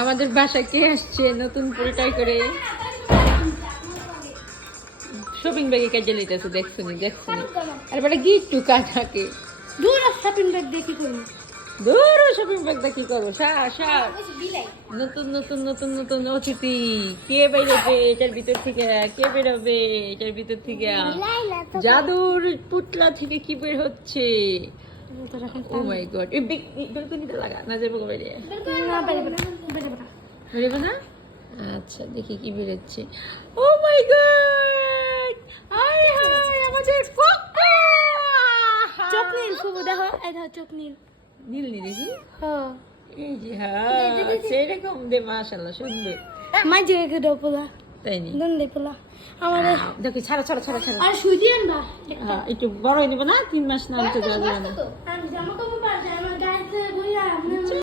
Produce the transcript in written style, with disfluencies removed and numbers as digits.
আমাদের বাসায় কে আসছে নতুন পরিচয় করে শপিং ব্যাগে কাজে লইতেছে দেখছুনি আর বলে গিট্টু কাটাকে দূর শপিং ব্যাগ দেখি করব দূর শপিং ব্যাগটা কি করবো নতুন নতুন নতুন নতুন অতিথি কে বেরোবে এটার ভিতর থেকে কে বেরোবে এটার ভিতর থেকে জাদুর পুতলা থেকে কি বের হচ্ছে ও মাই গড এই বেলকনিতে লাগা না যাবো বেরিয়ে বেরোবে না আচ্ছা দেখি কি বেরোচ্ছে ও মাই গড আমাদের চোখ নীল খুব দেখো এই দেখো চোখ নীল নীল নীল দেখি হ্যাঁ এই যে হ্যাঁ সেরকম দে মাশাআল্লাহ সুন্দর মাঝে রেখে দাও পোলা তাই নি দন্দে পোলা আমার দেখি ছাড়া আর সুই দিয়ে আনবা একটু বড় হয়ে নেবো না 3 মাস না হতে দেওয়া যাবে না আমি জামা কাপড়